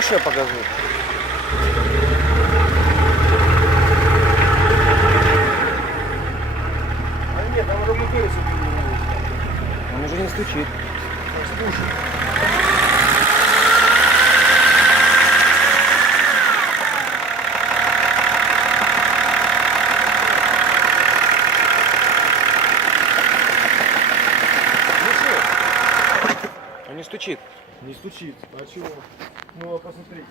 еще покажу. А нет, там уже моторе Он уже не стучит. Он не стучит. Не стучит. А чего? Ну, посмотри.